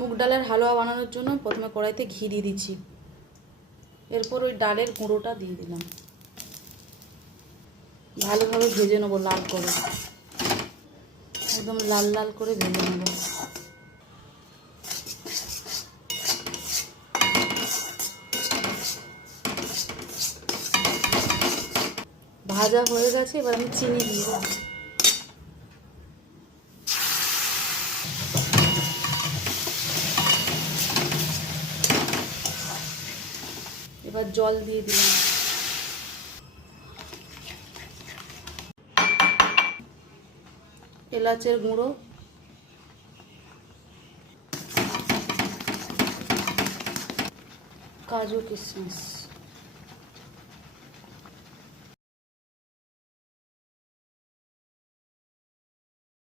মুগ ডালের হালুয়া বানানোর জন্য প্রথমে কড়াইতে ঘি দিয়ে দিচ্ছি, এরপর ওই ডালের গুঁড়োটা দিয়ে দিলাম, ভালোভাবে ভেজে নেবো লাল করে, একদম লাল লাল করে ভেজে নেব। ভাজা হয়ে গেছে, এবার আমি চিনি দিয়ে দেবো। এবার জল দিয়ে দিলাম। এলাচের গুঁড়ো, কাজু কিশমিশ,